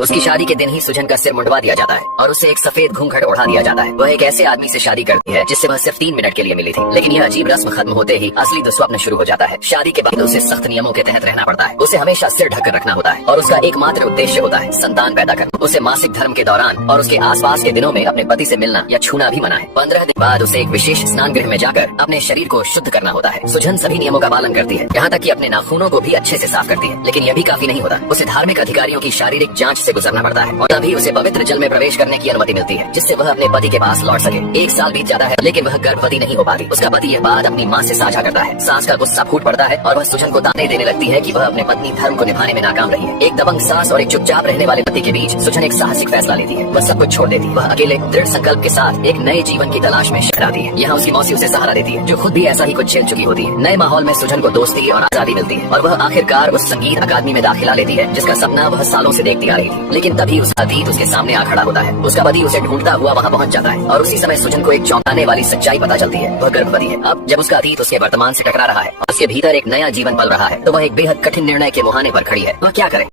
उसकी शादी के दिन ही सुजन का सिर मुंडवा दिया जाता है और उसे एक सफेद घूंघट ओढ़ा दिया जाता है। वह एक ऐसे आदमी से शादी करती है जिससे वह सिर्फ 3 मिनट के लिए मिली थी, लेकिन यह अजीब रस्म खत्म होते ही असली दुस्वप्न शुरू हो जाता है। शादी के बाद उसे सख्त नियमों के तहत रहना पड़ता है। उसे हमेशा सिर ढककर रखना होता है और उसका एकमात्र उद्देश्य होता है संतान पैदा करना। उसे मासिक धर्म के दौरान और उसके आसपास के दिनों में अपने पति से मिलना या छूना भी मना है। 15 दिन बाद उसे एक विशेष स्नान गृह में जाकर अपने शरीर को शुद्ध करना होता है। सुजन सभी नियमों का पालन करती है, यहाँ तक कि अपने नाखूनों को भी अच्छे से साफ करती है, लेकिन यह भी काफी नहीं होता। उसे धार्मिक अधिकारियों की शारीरिक जांच से गुजरना पड़ता है और तभी उसे पवित्र जल में प्रवेश करने की अनुमति मिलती है, जिससे वह अपने पति के पास लौट सके। 1 साल बीत जाता है, लेकिन वह गर्भवती नहीं हो पाती। उसका पति यह बात अपनी माँ से साझा करता है। सास का गुस्सा फूट पड़ता है और वह सुजन को ताने देने लगती है कि वह अपने पत्नी धर्म को निभाने में नाकाम रही है। एक दबंग सास और एक चुपचाप रहने वाले पति के बीच सुजन एक साहसिक फैसला लेती है। वह सब कुछ छोड़ देती है। वह अकेले दृढ़ संकल्प के साथ एक नए जीवन की तलाश में शहराती है। यहाँ उसकी मौसी उसे सहारा देती है, जो खुद भी ऐसा ही कुछ झेल चुकी होती है। नए माहौल में सुजन को दोस्ती और आजादी मिलती है और वह आखिरकार उस संगीत अकादमी में दाखिला लेती है जिसका सपना वह सालों से देखती आ रही थी। लेकिन तभी उसका अतीत उसके सामने आ खड़ा होता है। उसका पति उसे ढूंढता हुआ वहाँ पहुँच जाता है और उसी समय सुजन को एक चौंकाने वाली सच्चाई पता चलती है। वह गर्भवती है। अब जब उसका अतीत उसके वर्तमान से टकरा रहा है और उसके भीतर एक नया जीवन पल रहा है, तो वह एक बेहद कठिन निर्णय के मुहाने पर खड़ी है। वह क्या करे?